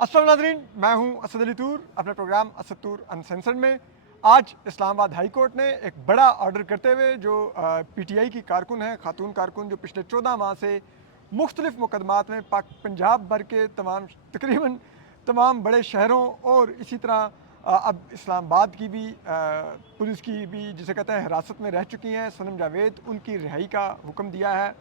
अस्सलाम नाज़रीन, मैं हूं असद अली तूर। अपने प्रोग्राम असद तूर अनसेंसर्ड में आज इस्लामाबाद हाई कोर्ट ने एक बड़ा ऑर्डर करते हुए जो पीटीआई की कारकुन है, खातून कारकुन जो पिछले 14 माह से मुख्तलिफ मुकदमात में पंजाब भर के तकरीबन तमाम बड़े शहरों और इसी तरह अब इस्लामाबाद की भी पुलिस की भी जिसे कहते हैं हिरासत में रह चुकी हैं सनम जावेद, उनकी रिहाई का हुक्म दिया है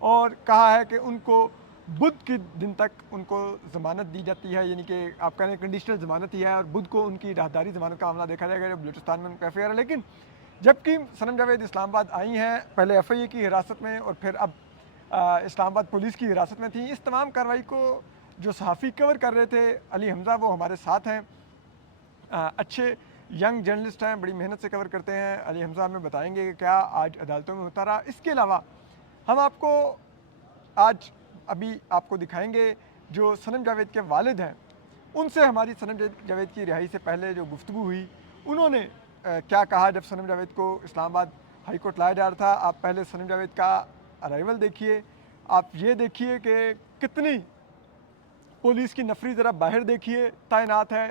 और कहा है कि उनको बुध के दिन तक उनको ज़मानत दी जाती है, यानी कि आप कहें कंडीशनल ज़मानत ही है और बुध को उनकी राहदारी ज़मानत का मामला देखा जाएगा जब बलूचिस्तान में उनका एफ है। लेकिन जबकि सनम जावेद इस्लामाबाद आई हैं पहले एफआईए की हिरासत में और फिर अब इस्लामाबाद पुलिस की हिरासत में थी। इस तमाम कार्रवाई को जो सहाफ़ी कवर कर रहे थे अली हमज़ा, वो हमारे साथ हैं। अच्छे यंग जर्नलिस्ट हैं, बड़ी मेहनत से कवर करते हैं। अली हमज़ा हमें बताएंगे कि क्या आज अदालतों में होता रहा। इसके अलावा हम आपको आज अभी आपको दिखाएंगे जो सनम जावेद के वालिद हैं, उनसे हमारी सनम जावेद की रिहाई से पहले जो गुफ्तगू हुई, उन्होंने क्या कहा जब सनम जावेद को इस्लामाबाद हाई कोर्ट लाया जा रहा था। आप पहले सनम जावेद का अराइवल देखिए, आप ये देखिए कि कितनी पुलिस की नफरी ज़रा बाहर देखिए तैनात है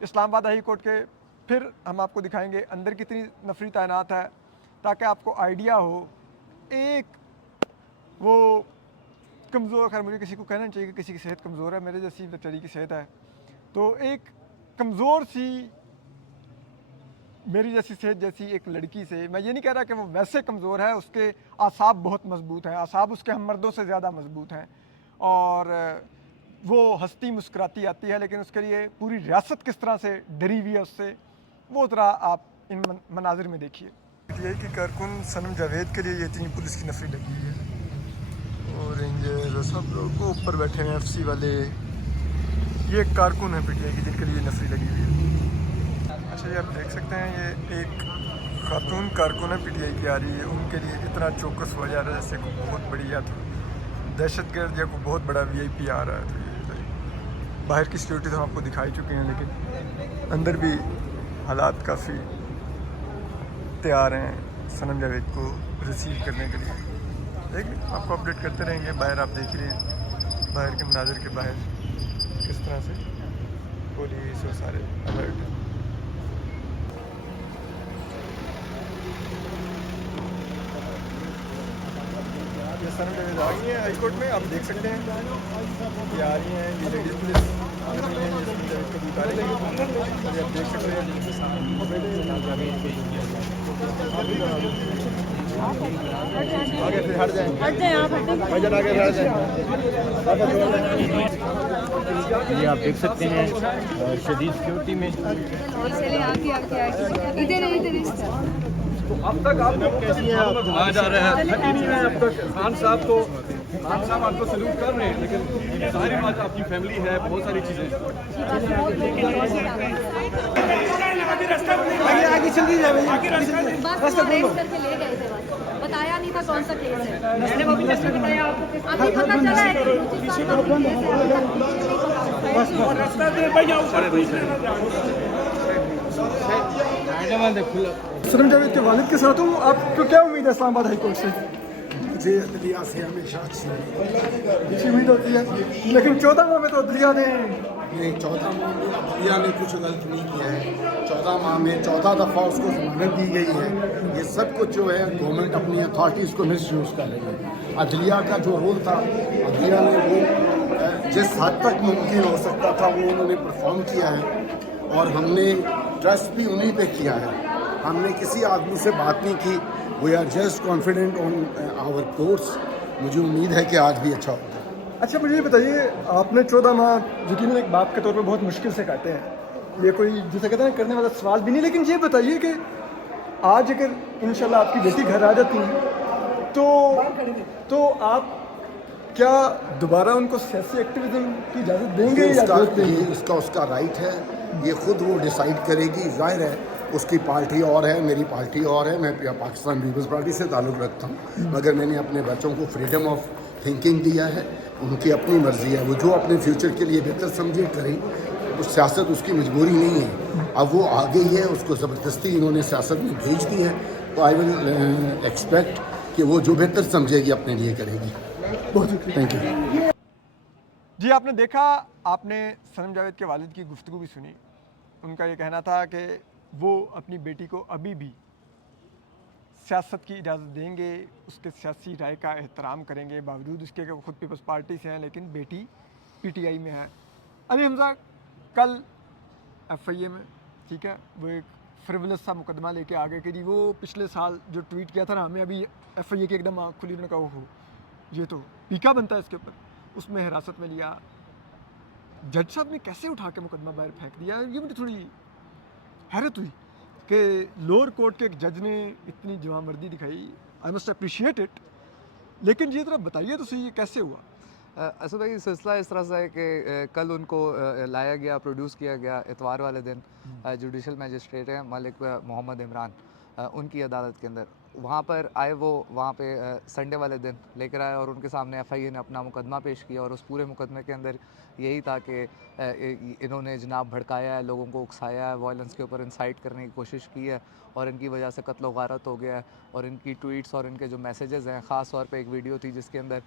इस्लामाबाद हाई कोर्ट के। फिर हम आपको दिखाएंगे अंदर कितनी नफरी तैनात है, ताकि आपको आइडिया हो। एक वो कमज़ोर, खैर मुझे किसी को कहना नहीं चाहिए कि किसी की सेहत कमज़ोर है, मेरे जैसी बेचारी की सेहत है, तो एक कमज़ोर सी मेरी जैसी सेहत जैसी एक लड़की से, मैं ये नहीं कह रहा कि वो वैसे कमज़ोर है, उसके आसाब बहुत मजबूत हैं, आसाब उसके हम मर्दों से ज़्यादा मजबूत हैं और वो हंसती मुस्कुराती आती है, लेकिन उसके लिए पूरी रियासत किस तरह से डरी हुई है उससे, वो ज़रा आप इन मनाजिर में देखिए। पीटीआई की कारकुन सनम जावेद के लिए ये इतनी पुलिस की नफरी लगी है और रेंजर सब लोग ऊपर बैठे हैं, एफसी वाले। ये कारकुन है पीटीआई की जिनके लिए नफरी लगी हुई है। अच्छा, ये आप देख सकते हैं, ये एक खातून कारकुन है पीटीआई की आ रही है, उनके लिए इतना चौकस हुआ जा रहा है जैसे कोई बहुत बड़ी या तो दहशतगर्द या कोई बहुत बड़ा वीआईपी आ रहा है। तो ये बाहर की सिक्योरिटी तो हम आपको दिखा ही चुके हैं, लेकिन अंदर भी हालात काफ़ी तैयार हैं सनम जावेद को रिसीव करने के लिए। देखिए, आपको अपडेट करते रहेंगे। बाहर आप देख रहे हैं, बाहर के मनाजिर के बाहर किस तरह से पुलिस और सारे अलर्ट हैं। ये सनम जावेद आ गई है हाई कोर्ट में, आप देख सकते हैं ये आ रही हैं, ये लेडीज पुलिस आ रही है, ये सनम जावेद को उतारे लेंगे। आप देख सकते हैं आगे फिर हट जाएं, भाईजान आगे हट जाएं। ये आप देख सकते हैं शदीद सिक्योरिटी में। तो अब तक आप कैसी हैं, आप आ जा रहे हैं, थकी नहीं है अब तक। खान साहब आपको सल्यूट कर रहे हैं, लेकिन सारी बात आपकी फैमिली है, बहुत सारी चीज़ें। आगे चल दी जाए, बस अरेस्ट करके ले गए थे, बस बताया नहीं था कौन सा केस है। मैंने अभी बताया आपको, अभी पता चला है कि रास्ता दे भैया। सनम जावेद के वालिद के साथ हूँ। आपको क्या उम्मीद है इस्लामाबाद हाई कोर्ट से? मुझे अदलिया से हमेशा अच्छी उम्मीद होती है, लेकिन 14 माह में तो अदलिया ने नहीं, 14 माह में अदलिया ने कुछ गलत नहीं किया है। 14 माह में 14 दफ़ा उसको जमानत दी गई है। ये सब कुछ जो है गवर्नमेंट अपनी अथॉरिटीज़ को मिस यूज़ कर रही है। अदलिया का जो रोल था, अदलिया ने वो जिस हद तक मुमकिन हो सकता था वो उन्होंने परफॉर्म किया है और हमने ट्रस्ट भी उन्हीं पे किया है। हमने किसी आदमी से बात नहीं की। We are just confident on our courts. मुझे उम्मीद है कि आज भी अच्छा होगा। अच्छा, मुझे ये बताइए, आपने 14 माह यकीनन एक बाप के तौर पे बहुत मुश्किल से काटे हैं। ये कोई जिसे कहते हैं करने वाला सवाल भी नहीं, लेकिन ये बताइए कि आज अगर इंशाल्लाह आपकी बेटी घर आ जाती है तो आप क्या दोबारा उनको सियासी एक्टिविज्म की इजाज़त देंगे या रोक देंगे? इसका उसका राइट है, ये खुद वो डिसाइड करेगी। जाहिर है उसकी पार्टी और है, मेरी पार्टी और है। मैं पाकिस्तान पीपल्स पार्टी से ताल्लुक़ रखता हूँ, मगर मैंने अपने बच्चों को फ्रीडम ऑफ थिंकिंग दिया है। उनकी अपनी मर्ज़ी है, वो जो अपने फ्यूचर के लिए बेहतर समझे करें। उस सियासत उसकी मजबूरी नहीं है। अब वो आ गई है, उसको ज़बरदस्ती इन्होंने सियासत में भेज दी है, तो आई विल एक्सपेक्ट कि वो जो बेहतर समझेगी अपने लिए करेगी। बहुत शुक्रिया, थैंक यू। जी आपने देखा, आपने सनम जावेद के वालिद की गुफ्तगू भी सुनी। उनका ये कहना था कि वो अपनी बेटी को अभी भी सियासत की इजाज़त देंगे, उसके सियासी राय का एहतराम करेंगे, बावजूद उसके कि वो खुद पीपल्स पार्टी से हैं लेकिन बेटी पीटीआई में है। अली हमजा कल एफआईए में, ठीक है, वो एक फ्रिवलस सा मुकदमा लेके आ गए कि जी वो पिछले साल जो ट्वीट किया था ना, हमें अभी एफआईए की एकदम आँख खुली, उन्होंने कहा ओहो ये तो पीका बनता है इसके ऊपर। उसमें हिरासत में लिया, जज साहब ने कैसे उठा के मुकदमा बाहर फेंक दिया, ये मुझे थोड़ी हैरत हुई कि लोअर कोर्ट के एक जज ने इतनी जवानमर्दी दिखाई। I must appreciate it. लेकिन ये तरह बताइए तो सही, ये कैसे हुआ? असद भाई सिलसिला इस तरह से है कि कल उनको लाया गया, प्रोड्यूस किया गया इतवार वाले दिन जुडिशल मजिस्ट्रेट हैं मलिक मोहम्मद इमरान, उनकी अदालत के अंदर। वहाँ पर आए वो, वहाँ पे संडे वाले दिन लेकर आए और उनके सामने एफआईए ने अपना मुकदमा पेश किया। और उस पूरे मुकदमे के अंदर यही था कि इन्होंने जनाब भड़काया है, लोगों को उकसाया है, वायलेंस के ऊपर इंसाइट करने की कोशिश की है और इनकी वजह से कत्ल गारत हो गया है। और इनकी ट्वीट्स और इनके जो मैसेजेस हैं, ख़ास तौर पे एक वीडियो थी जिसके अंदर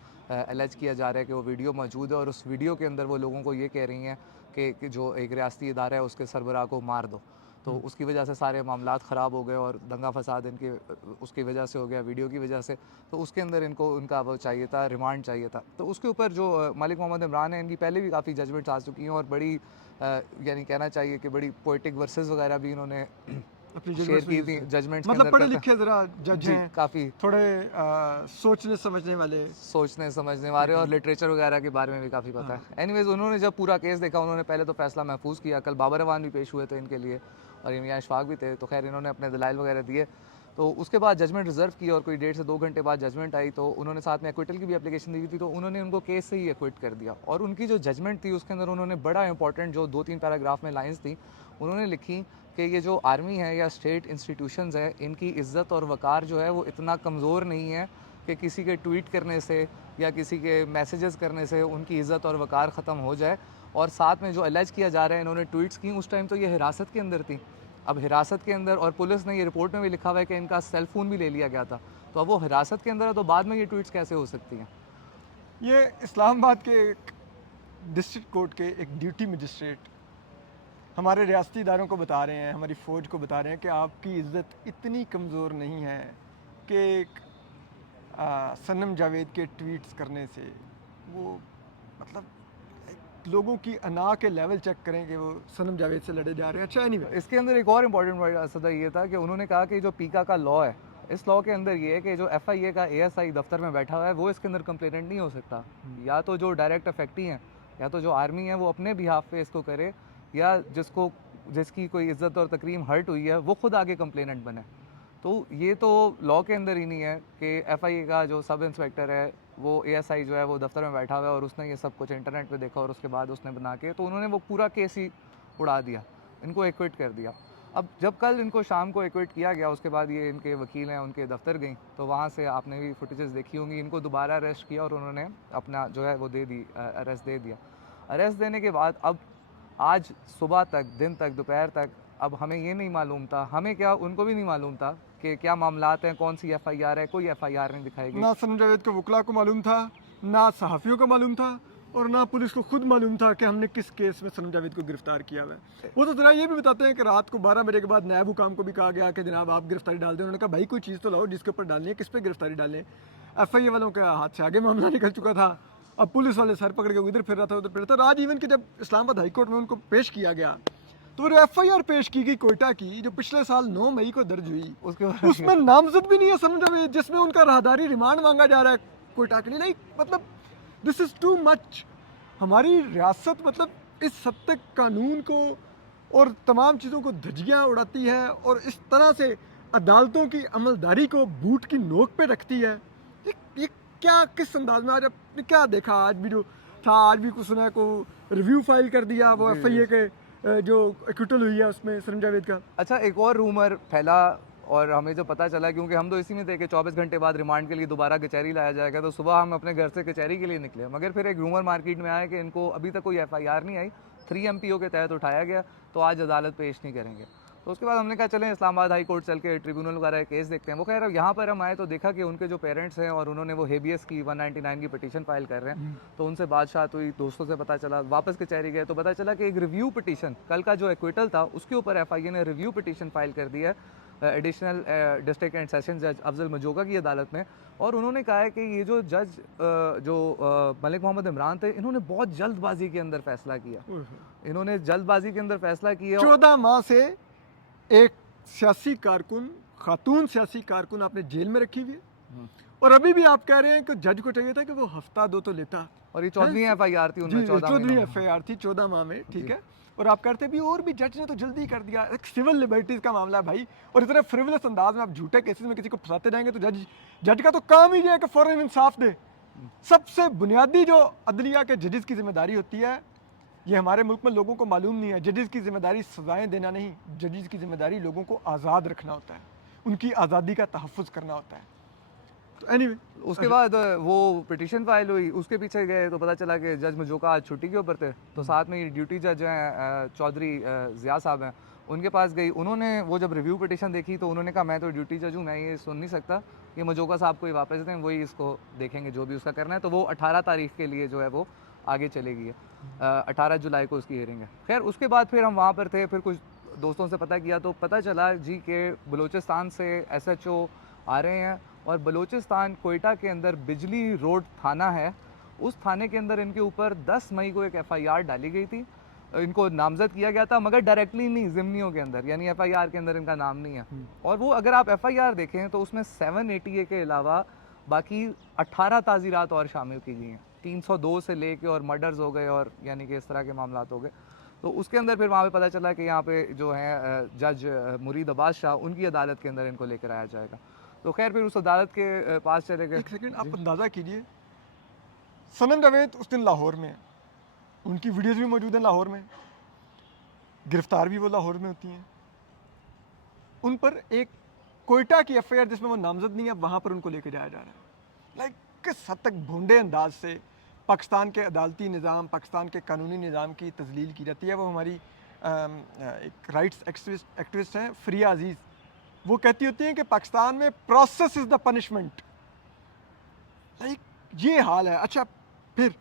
एलेज किया जा रहा है कि वो वीडियो मौजूद है और उस वीडियो के अंदर वो लोगों को ये कह रही हैं कि जो एक रियासती इदारा है उसके सरबराह को मार दो। तो उसकी वजह से सारे मामलात ख़राब हो गए और दंगा फसाद इनके उसकी वजह से हो गया, वीडियो की वजह से। तो उसके अंदर इनको उनका वो चाहिए था, रिमांड चाहिए था। तो उसके ऊपर जो मलिक मोहम्मद इमरान है, इनकी पहले भी काफ़ी जजमेंट्स आ चुकी हैं और बड़ी यानी कहना चाहिए कि बड़ी पोइटिक वर्सेस वगैरह भी इन्होंने शेयर की थी जजमेंट्स। मतलब पढ़े लिखे ज़रा जज हैं, काफ़ी थोड़े सोचने समझने वाले और लिटरेचर वगैरह के बारे में भी काफ़ी पता है। एनीवेज उन्होंने जब पूरा केस देखा, उन्होंने पहले तो फैसला महफूज किया। कल बाबर रवान भी पेश हुए थे इनके लिए और मियां इशफाक भी थे। तो खैर इन्होंने अपने दलाइल वगैरह दिए। तो उसके बाद जजमेंट रिजर्व की और कोई 1.5 से 2 घंटे बाद जजमेंट आई। तो उन्होंने साथ में एक्विटल की भी एप्लीकेशन दी थी, तो उन्होंने उनको केस से ही एक्विट कर दिया। और उनकी जो जजमेंट थी उसके अंदर उन्होंने बड़ा इंपॉर्टेंट जो 2-3 पैराग्राफ में लाइंस थी, उन्होंने लिखी कि ये जो आर्मी है या स्टेट इंस्टीट्यूशंस है, इनकी इज़्ज़त और वक़ार जो है वो इतना कमज़ोर नहीं है कि किसी के ट्वीट करने से या किसी के मैसेजेस करने से उनकी इज़्ज़त और वक़ार ख़त्म हो जाए। और साथ में जो एलेज किया जा रहा है, इन्होंने ट्वीट्स की, उस टाइम तो ये हिरासत के अंदर थी। अब हिरासत के अंदर, और पुलिस ने ये रिपोर्ट में भी लिखा हुआ है कि इनका सेल फ़ोन भी ले लिया गया था। तो अब वो हिरासत के अंदर है, तो बाद में ये ट्वीट्स कैसे हो सकती हैं? ये इस्लामाबाद के एक डिस्ट्रिक्ट कोर्ट के एक ड्यूटी मजिस्ट्रेट हमारे रियासती इदारों को बता रहे हैं, हमारी फ़ौज को बता रहे हैं कि आपकी इज़्ज़त इतनी कमज़ोर नहीं है कि सनम जावेद के ट्वीट्स करने से वो, मतलब लोगों की अना के लेवल चेक करें कि वो सनम जावेद से लड़े जा रहे हैं। अच्छा एनीवे, इसके अंदर एक और इम्पॉर्टेंट पॉइंट सदा ये था कि उन्होंने कहा कि जो पीका का लॉ है, इस लॉ के अंदर ये है कि जो एफआईए का एएसआई दफ्तर में बैठा हुआ है वो इसके अंदर कंप्लेनेंट नहीं हो सकता। या तो जो डायरेक्ट अफेक्टी हैं या तो जो आर्मी है वो अपने बिहाफ पे इसको करे, या जिसकी कोई इज़्ज़त और तकरीम हर्ट हुई है वो खुद आगे कंप्लेनेंट बने। तो ये तो लॉ के अंदर ही नहीं है कि एफआईए का जो सब इंस्पेक्टर है वो एएसआई जो है वो दफ्तर में बैठा हुआ है और उसने ये सब कुछ इंटरनेट पे देखा और उसके बाद उसने बना के, तो उन्होंने वो पूरा केस ही उड़ा दिया, इनको एक्विट कर दिया। अब जब कल इनको शाम को एक्विट किया गया, उसके बाद ये इनके वकील हैं उनके दफ्तर गई, तो वहाँ से आपने भी फुटेजेस देखी होंगी, इनको दोबारा अरेस्ट किया और उन्होंने अपना जो है वो दे दी, अरेस्ट दे दिया। अरेस्ट देने के बाद अब आज सुबह तक, दिन तक, दोपहर तक, अब हमें ये नहीं मालूम था, हमें क्या उनको भी नहीं मालूम था कि क्या मामलात हैं, कौन सी एफआईआर है। कोई एफआईआर नहीं दिखाई गई। ना सनम जावेद के वकला को मालूम था, ना सहाफ़ियों को मालूम था और ना पुलिस को खुद मालूम था कि हमने किस केस में सनम जावेद को गिरफ्तार किया हुआ है। वो तो ज़रा ये भी बताते हैं कि रात को 12 बजे के बाद नायब हुकाम को भी कहा गया कि जनाब आप गिरफ्तारी डाल दें। उन्होंने कहा भाई कोई चीज़ तो लाओ जिसके ऊपर डालनी है, किस पे गिरफ्तारी डालें। एफआईए वालों के हाथ से आगे मामला निकल चुका था, अब पुलिस वाले सर पकड़ के इधर फिर रहा था उधर फिर रहा था। आज इवन कि जब इस्लामाबाद हाई कोर्ट में उनको पेश किया गया तो वो एफआईआर पेश की गई कोयटा की, जो पिछले साल 9 मई को दर्ज हुई, उसमें नामजद भी नहीं है सनम जावेद, जिसमें उनका राहदारी रिमांड मांगा जा रहा है कोयटा के लिए। नहीं, मतलब दिस इज़ टू मच। हमारी रियासत मतलब इस हद तक कानून को और तमाम चीज़ों को धज्जियाँ उड़ाती है और इस तरह से अदालतों की अमलदारी को बूट की नोक पे रखती है। ये क्या, किस अंदाज में? आज आपने क्या देखा? आज भी जो था, आज भी कुछ सुना को रिव्यू फाइल कर दिया वो एफआईए के जो एक्विटल हुई है उसमें सनम जावेद का। अच्छा, एक और रूमर फैला और हमें जो पता चला, क्योंकि हम तो इसी में थे कि 24 घंटे बाद रिमांड के लिए दोबारा कचहरी लाया जाएगा, तो सुबह हम अपने घर से कचहरी के लिए निकले, मगर फिर एक रूमर मार्केट में आया कि इनको अभी तक कोई एफआईआर नहीं आई, 3 MPO के तहत उठाया गया, तो आज अदालत पेश नहीं करेंगे। तो उसके बाद हमने कहा चलें इस्लामाबाद हाई कोर्ट चल के ट्रिब्यूनल वगैरह केस देखते हैं। वो खैर यहाँ पर हम आए तो देखा कि उनके जो पेरेंट्स हैं और उन्होंने वो हेबियस की 199 की पिटीशन फाइल कर रहे हैं। तो उनसे बातचीत हुई, दोस्तों से पता चला, वापस कचहरी गए तो पता चला कि एक रिव्यू पिटीशन, कल का जो एक्विटल था उसके ऊपर FIA ने रिव्यू पिटीशन फाइल कर दिया है एडिशनल डिस्ट्रिक्ट एंड सेशन जज अफजल मजोका की अदालत में। और उन्होंने कहा है कि ये जो जज मलिक मोहम्मद इमरान थे, इन्होंने बहुत जल्दबाजी के अंदर फैसला किया। इन्होंने जल्दबाजी के अंदर फैसला किया। 14 माह से एक सियासी कारकुन, खातून सियासी कारकुन आपने जेल में रखी हुई है और अभी भी आप कह रहे हैं कि जज को चाहिए था कि वो हफ्ता 2 तो लेता। और ये 14वीं FIR थी उनमें, 14वीं FIR थी 14 माह में, ठीक है। और आप कहते भी और भी जज ने तो जल्दी कर दिया। एक सिविल लिबर्टीज का मामला है भाई, और इतने फ्रिवलेस अंदाज में आप झूठे केसेस में किसी को फंसाते जाएंगे तो जज का तो काम ही ये है कि फौरन इंसाफ दे। सबसे बुनियादी जो अदलिया के जजेस की जिम्मेदारी होती है, ये हमारे मुल्क में लोगों को मालूम नहीं है। जजेस की जिम्मेदारी सजाएं देना नहीं, जजेस की जिम्मेदारी लोगों को आज़ाद रखना होता है, उनकी आज़ादी का तहफ़्फ़ुज़ करना होता है। तो एनीवे उसके बाद वो पिटीशन फाइल हुई, उसके पीछे गए तो पता चला कि जज मजोका आज छुट्टी के ऊपर थे। तो साथ में ये ड्यूटी जज हैं चौधरी ज़िया साहब हैं, उनके पास गई। उन्होंने वो जब रिव्यू पिटीशन देखी तो उन्होंने कहा मैं तो ड्यूटी जज हूँ, मैं ये सुन नहीं सकता, ये मजोका साहब को ही वापस दें, वही इसको देखेंगे जो भी उसका करना है। तो वो 18 तारीख के लिए जो है वो आगे चलेगी। 18 जुलाई को उसकी हियरिंग है। खैर उसके बाद फिर हम वहाँ पर थे, फिर कुछ दोस्तों से पता किया तो पता चला जी कि बलूचिस्तान से SHO आ रहे हैं और बलूचिस्तान कोयटा के अंदर बिजली रोड थाना है, उस थाने के अंदर इनके ऊपर 10 मई को एक FIR डाली गई थी। इनको नामजद किया गया था मगर डायरेक्टली नहीं, ज़िमनियों के अंदर, यानी FIR के अंदर इनका नाम नहीं है। और वो अगर आप FIR देखें तो उसमें 780A के अलावा बाकी 18 ताज़ीरात और शामिल की गई हैं। 302 से लेके और मर्डर्स हो गए और यानी कि इस तरह के मामला हो गए। तो उसके अंदर फिर वहाँ पे पता चला कि यहाँ पे जो है जज मुरीद अब्बास शाह, उनकी अदालत के अंदर इनको लेकर आया जाएगा। तो खैर फिर उस अदालत के पास चले गए। एक सेकंड, आप अंदाज़ा कीजिए, सनम जावेद उस दिन लाहौर में है, उनकी वीडियोज़ भी मौजूद हैं लाहौर में, गिरफ्तार भी वो लाहौर में होती हैं। उन पर एक कोयटा की FIR जिसमें वो नामजद नहीं है, वहाँ पर उनको लेके जाया जा रहा है। लाइक किस हद तक भोंडे अंदाज से पाकिस्तान के अदालती निज़ाम, पाकिस्तान के कानूनी निज़ाम की तजलील की जाती है। वो हमारी एक राइट्स एक्टिविस्ट हैं फ्रिया अजीज़, वो कहती होती हैं कि पाकिस्तान में process is the punishment. Like ये हाल है। अच्छा, फिर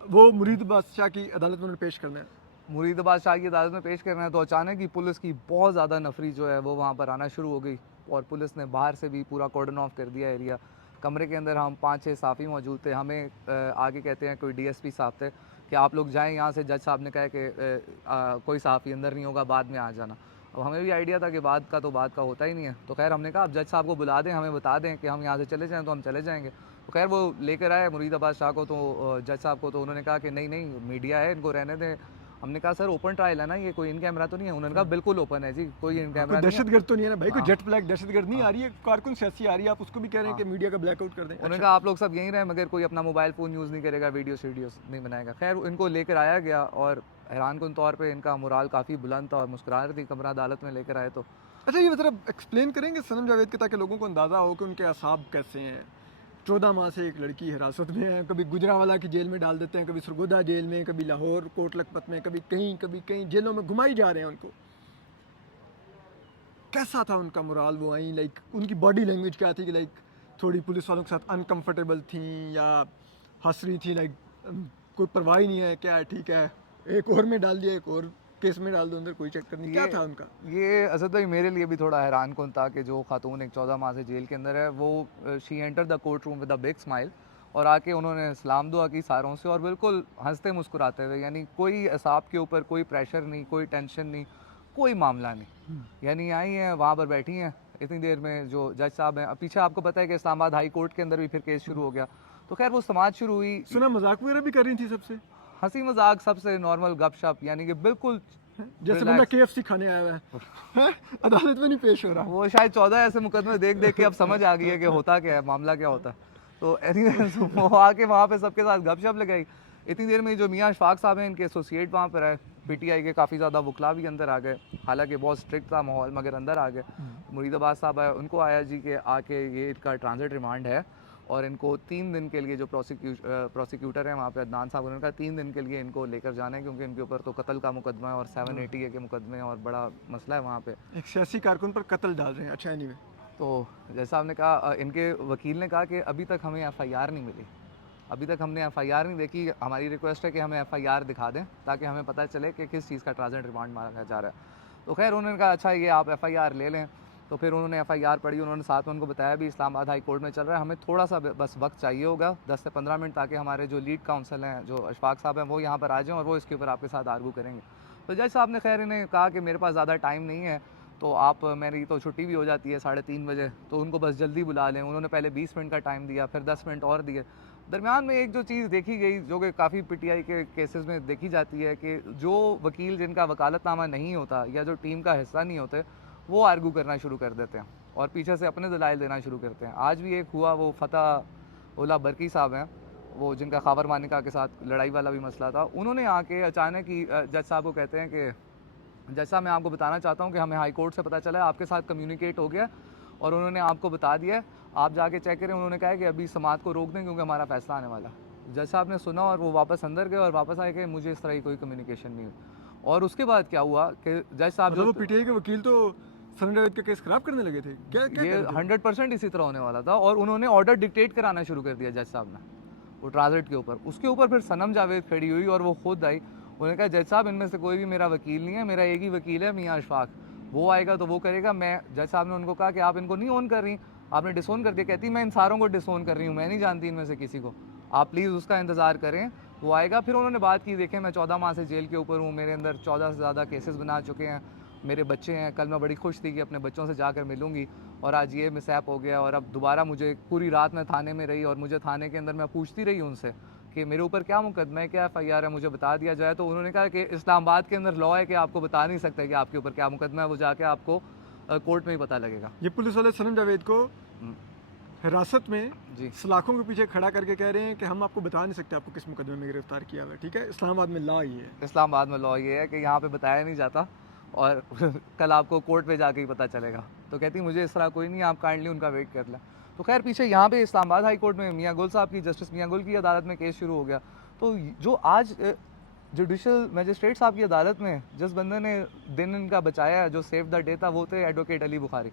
वो मुरीद बादशाह की अदालत में उन्हें पेश करना है, मुरीद अब्बास शाह की अदालत में पेश करना है। तो अचानक ही पुलिस की बहुत ज़्यादा नफरी जो है वो वहाँ पर आना शुरू हो गई और पुलिस ने बाहर से भी पूरा कॉर्डन ऑफ कर दिया एरिया। कमरे के अंदर हम 5-6 साफ़ी मौजूद थे। हमें आगे कहते हैं कोई DSP साहब थे कि आप लोग जाएं यहाँ से। जज साहब ने कहा कि कोई साफ़ी अंदर नहीं होगा, बाद में आ जाना। अब हमें भी आइडिया था कि बाद का होता ही नहीं है। तो खैर हमने कहा आप जज साहब को बुला दें, हमें बता दें कि हम यहाँ से चले जाएँ तो हम चले जाएँगे। तो खैर वो लेकर आए मुरीद अब्बास शाह को, तो जज साहब को। तो उन्होंने कहा कि नहीं मीडिया है, इनको रहने दें। हमने कहा सर ओपन ट्रायल है ना, ये कोई इन कैमरा तो नहीं है? उन्होंने कहा बिल्कुल ओपन है जी, कोई इन कैमरा नहीं है। दहशतगर्द तो नहीं है ना भाई, कोई जेट ब्लैक दहशतगर्द नहीं आ रही है, कारकुन सियासी आ रही है, आप उसको भी कह रहे हैं कि मीडिया का ब्लैकआउट कर दें। उन्होंने कहा आप लोग सब यहीं रहे मगर कोई अपना मोबाइल फ़ोन यूज़ नहीं करेगा, वीडियोस नहीं बनाएगा। खैर इनको लेकर आया गया और हैरानकुन तौर पे इनका मोराल काफ़ी बुलंद था और मुस्कुरा रही थी कमरा अदालत में लेकर आए। तो अच्छा, ये ज़रा एक्सप्लेन करेंगे सनम जावेद के, ताकि लोगों को अंदाज़ा हो कि उनके असाब कैसे हैं। 14 माह से एक लड़की हिरासत में है, कभी गुजरांवाला की जेल में डाल देते हैं, कभी सरगोदा जेल में, कभी लाहौर कोट लखपत में, कभी कहीं जेलों में घुमाई जा रहे हैं उनको। कैसा था उनका मोराल? वो आई लाइक उनकी बॉडी लैंग्वेज क्या थी कि लाइक थोड़ी पुलिस वालों के साथ अनकंफर्टेबल थी या हंस रही थी, लाइक कोई परवाह ही नहीं है, क्या है ठीक है, एक और में डाल दिया, एक और केस में डाल दो अंदर, कोई चक्कर नहीं। क्या था उनका? ये असद भाई मेरे लिए भी थोड़ा हैरान कौन था कि जो खातून एक 14 माह से जेल के अंदर है, वो she enter the court room with a big smile और आके उन्होंने सलाम दुआ की सारों से और बिल्कुल हंसते मुस्कुराते हुए, यानी कोई असाब के ऊपर कोई प्रेशर नहीं, कोई टेंशन नहीं, कोई मामला नहीं। यानी आई हैं वहाँ पर बैठी हैं इतनी देर में जो जज साहब हैं। अब पीछे आपको पता है कि इस्लामाबाद हाई कोर्ट के अंदर भी फिर केस शुरू हो गया। तो खैर वो समाज शुरू हुई, सुना मजाक वगैरह भी कर रही थी सबसे, हंसी मजाक सबसे नॉर्मल गपशप, यानी कि बिल्कुल जैसे बंदा KFC खाने आया हुआ है, अदालत में नहीं पेश हो रहा। वो शायद 14 ऐसे मुकदमे देख देख के अब समझ आ गई है कि होता क्या है, मामला क्या होता है। तो एनीवेज वो आके वहाँ पे सबके साथ गपशप लगाई। इतनी देर में जो मियाँ अशफाक साहब हैं, इनके एसोसिएट वहाँ पर आए, PTI के काफ़ी ज़्यादा वकला भी अंदर आ गए, हालांकि बहुत स्ट्रिक्ट था माहौल मगर अंदर आ गए। मुरीद अब्बास साहब आए, उनको आया जी कि आके ये इनका ट्रांजिट रिमांड है और इनको 3 दिन के लिए जो प्रोसिक्यूटर है वहाँ पे अदनान साहब, उन्होंने कहा 3 दिन के लिए इनको लेकर जाना है क्योंकि इनके ऊपर तो कत्ल का मुकदमा है और 780 के मुकदमे हैं और बड़ा मसला है वहाँ पे। एक सियासी कारकुन पर कत्ल डाल रहे हैं। अच्छा, एनीवे, तो जैसा आपने कहा, इनके वकील ने कहा कि अभी तक हमें FIR नहीं मिली, अभी तक हमने FIR नहीं देखी। हमारी रिक्वेस्ट है कि हमें FIR दिखा दें ताकि हमें पता चले कि किस चीज़ का ट्रांजिट रिमांड मांगा जा रहा है। तो खैर उन्होंने कहा अच्छा ये आप FIR ले लें। तो फिर उन्होंने FIR पढ़ी, उन्होंने साथ में उनको बताया भी इस्लामाबाद हाई कोर्ट में चल रहा है, हमें थोड़ा सा बस वक्त चाहिए होगा 10 से 15 मिनट, ताकि हमारे जो लीड काउंसिल हैं, जो अशफाक साहब हैं, वो यहाँ पर आ जाएँ और वो इसके ऊपर आपके साथ आर्गू करेंगे। तो जज साहब ने खैर इन्हें कहा कि मेरे पास ज़्यादा टाइम नहीं है, तो आप, मेरी तो छुट्टी भी हो जाती है 3:30 बजे, तो उनको बस जल्दी बुला लें। उन्होंने पहले 20 मिनट का टाइम दिया, फिर 10 मिनट और दिए। दरमियान में एक जो चीज़ देखी गई जो कि काफ़ी PTI के केसेस में देखी जाती है कि जो वकील जिनका वकालतनामा नहीं होता या जो टीम का हिस्सा नहीं होते, वो आर्गू करना शुरू कर देते हैं और पीछे से अपने दलाइल देना शुरू करते हैं। आज भी एक हुआ, वो फ़तह उल्ला बरकी साहब हैं, वो जिनका खावर मानिका के साथ लड़ाई वाला भी मसला था। उन्होंने आके अचानक ही जज साहब को कहते हैं कि जज साहब मैं आपको बताना चाहता हूँ कि हमें हाई कोर्ट से पता चला है आपके साथ कम्युनिकेट हो गया और उन्होंने आपको बता दिया है, आप जाके चेक करें। उन्होंने कहा है कि अभी समात को रोक दें क्योंकि हमारा फैसला आने वाला। जज साहब ने सुना और वो वापस अंदर गए और वापस आए कि मुझे इस तरह की कोई कम्युनिकेशन नहीं हुई। और उसके बाद क्या हुआ कि जज साहब मतलब जो वो PTI के वकील तो सनम जावेद का केस खराब करने लगे थे। क्या क्या ये कर रहे थे? 100% इसी तरह होने वाला था और उन्होंने ऑर्डर डिक्टेट कराना शुरू कर दिया जज साहब ने वो ट्रांजिट के ऊपर। उसके ऊपर फिर सनम जावेद खड़ी हुई और वो खुद आई। उन्होंने कहा जज साहब इनमें से कोई भी मेरा वकील नहीं है, मेरा एक ही वकील है मियाँ अशफाक, वो आएगा तो वो करेगा। मैं, जज साहब ने उनको कहा कि आप इनको नहीं ऑन कर रही, आपने डिसोन कर दिया। कहती मैं इन सारों को डिसोन कर रही हूँ, मैं नहीं जानती इनमें से किसी को, आप प्लीज़ उसका इंतज़ार करें, वो आएगा। फिर उन्होंने बात की, देखें मैं 14 माह से जेल के ऊपर हूँ, मेरे अंदर 14 से ज़्यादा केसेस बना चुके हैं, मेरे बच्चे हैं, कल मैं बड़ी खुश थी कि अपने बच्चों से जाकर मिलूंगी और आज ये मिसहैप हो गया और अब दोबारा मुझे, पूरी रात मैं थाने में रही और मुझे थाने के अंदर मैं पूछती रही उनसे कि मेरे ऊपर क्या मुकदमा है, क्या FIR है, मुझे बता दिया जाए। तो उन्होंने कहा कि इस्लामाबाद के अंदर लॉ है कि आपको बता नहीं सकते कि आपके ऊपर क्या मुकदमा है, वो जाके आपको कोर्ट में ही पता लगेगा। ये पुलिस वाले सनम जावेद को हम्म, हिरासत में जी सलाखों के पीछे खड़ा करके कह रहे हैं कि हम आपको बता नहीं सकते आपको किस मुकदमे में गिरफ्तार किया हुआ है। ठीक है, इस्लामाबाद में लॉ ये है। इस्लामाबाद में लॉ ये है कि यहाँ पे बताया नहीं जाता और कल आपको कोर्ट पे जाके ही पता चलेगा। तो कहती मुझे इस तरह कोई नहीं, आप काइंडली उनका वेट कर लें। तो खैर पीछे यहाँ पे इस्लामाबाद हाई कोर्ट में मियाँ गुल साहब की, जस्टिस मियाँ गुल की अदालत में केस शुरू हो गया। तो जो आज जुडिशल मजिस्ट्रेट साहब की अदालत में जिस बंदे ने दिन इनका बचाया है, जो सेव द डे था, वो थे एडवोकेट अली बुखारी।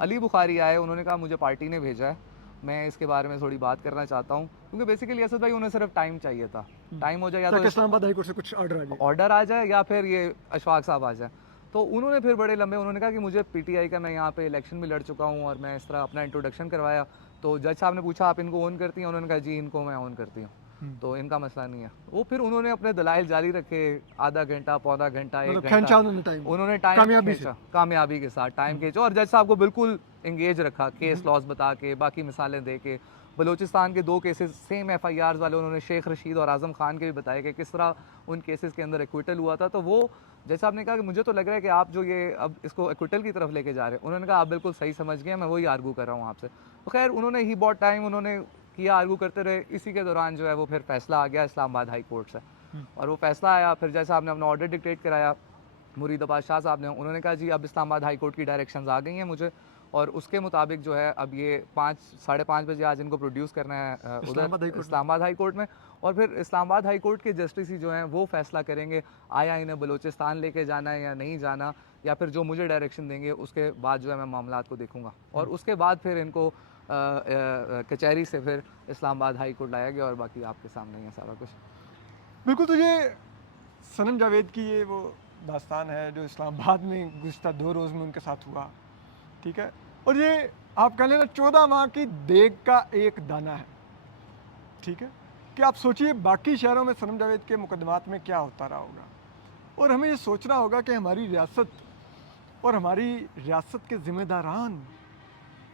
अली बुखारी आए, उन्होंने कहा मुझे पार्टी ने भेजा है, मैं इसके बारे में थोड़ी बात करना चाहता हूँ, क्योंकि बेसिकली असद भाई उन्हें सिर्फ टाइम चाहिए था, टाइम हो जाए या ताकि तो इस्लामाबाद हाई कोर्ट से कुछ ऑर्डर आ जाए। ऑर्डर आ जाए या फिर ये अशफाक साहब आ जाए। तो उन्होंने फिर बड़े लंबे, उन्होंने कहा कि मुझे PTI का, मैं यहाँ पे इलेक्शन में लड़ चुका हूँ और मैं इस तरह अपना इंट्रोडक्शन करवाया। तो जज साहब ने पूछा आप इनको ऑन करती हैं, उन्होंने कहा जी इनको मैं ऑन करती हूँ, तो इनका मसला नहीं है। वो फिर उन्होंने अपने दलाइल जारी रखे, आधा घंटा, पौना घंटा, एक मतलब घंटा खींचा उन्होंने टाइम, उन्होंने टाइम कामयाबी खींचा, कामयाबी के साथ टाइम खींचा और जज साहब को बिल्कुल इंगेज रखा, केस लॉस बता के, बाकी मिसालें दे के। बलूचिस्तान के 2 केसेस सेम FIRs वाले उन्होंने शेख रशीद और आज़म खान के भी बताया कि किस तरह उन केसेस के अंदर एक्विटल हुआ था। तो वो जज साहब ने कहा कि मुझे तो लग रहा है कि आप जो ये अब इसको एक्विटल की तरफ लेके जा रहे हैं। उन्होंने कहा आप बिल्कुल सही समझ गए, मैं वही आर्गू कर रहा हूँ आपसे। तो खैर उन्होंने ही बहुत टाइम उन्होंने किया, आर्गू करते रहे। इसी के दौरान जो है वो फिर फैसला आ गया इस्लामाबाद हाई कोर्ट से और वो फैसला आया। फिर जज साहब ने अपना ऑर्डर डिक्टेट कराया, मुरीद अब्बास शाह साहब ने, उन्होंने कहा जी अब इस्लामाबाद हाई कोर्ट की डायरेक्शंस आ गई हैं मुझे और उसके मुताबिक जो है अब ये 5, 5:30 बजे आज इनको प्रोड्यूस करना है उधर इस्लामाबाद हाई कोर्ट में। और फिर इस्लामाबाद हाई कोर्ट के जस्टिस ही जो हैं वो फैसला करेंगे आया इन्हें बलूचिस्तान लेके जाना है या नहीं जाना, या फिर जो मुझे डायरेक्शन देंगे उसके बाद जो है मैं मामलात को देखूंगा। और उसके बाद फिर इनको कचहरी से फिर इस्लामाबाद हाई कोर्ट लाया गया और बाकी आपके सामने ही है सारा कुछ। बिल्कुल। तो ये सनम जावेद की ये वो दास्तान है जो इस्लामाबाद में गुज़िश्ता 2 रोज़ में उनके साथ हुआ। ठीक है, और ये आप कह लेना 14 माह की देग का एक दाना है। ठीक है, कि आप सोचिए बाकी शहरों में सनम जावेद के मुकदमात में क्या होता रहा होगा, और हमें ये सोचना होगा कि हमारी रियासत और हमारी रियासत के ज़िम्मेदारान,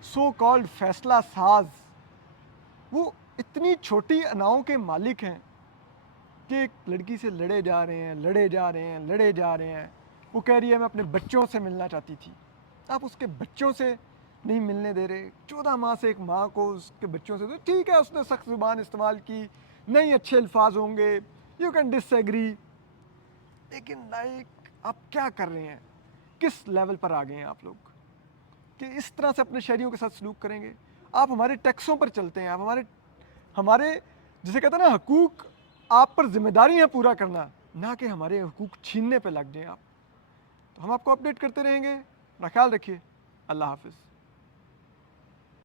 सो कॉल्ड फैसला साज, वो इतनी छोटी अनाओं के मालिक हैं कि एक लड़की से लड़े जा रहे हैं, लड़े जा रहे हैं, लड़े जा रहे हैं। वो कह रही है मैं अपने बच्चों से मिलना चाहती थी, आप उसके बच्चों से नहीं मिलने दे रहे। 14 माह से एक माँ को उसके बच्चों से, तो ठीक है उसने सख्त ज़ुबान इस्तेमाल की, नहीं अच्छे अल्फाज होंगे, यू कैन डिसएग्री, लेकिन लाइक आप क्या कर रहे हैं, किस लेवल पर आ गए हैं आप लोग कि इस तरह से अपने शहरियों के साथ सलूक करेंगे। आप हमारे टैक्सों पर चलते हैं, आप हमारे जिसे कहते हैं ना हकूक़, आप पर जिम्मेदारी है पूरा करना, ना कि हमारे हकूक़ छीनने पे लग जाएं आप। तो हम आपको अपडेट करते रहेंगे, अपना ख्याल रखिए, अल्लाह हाफ़िज़।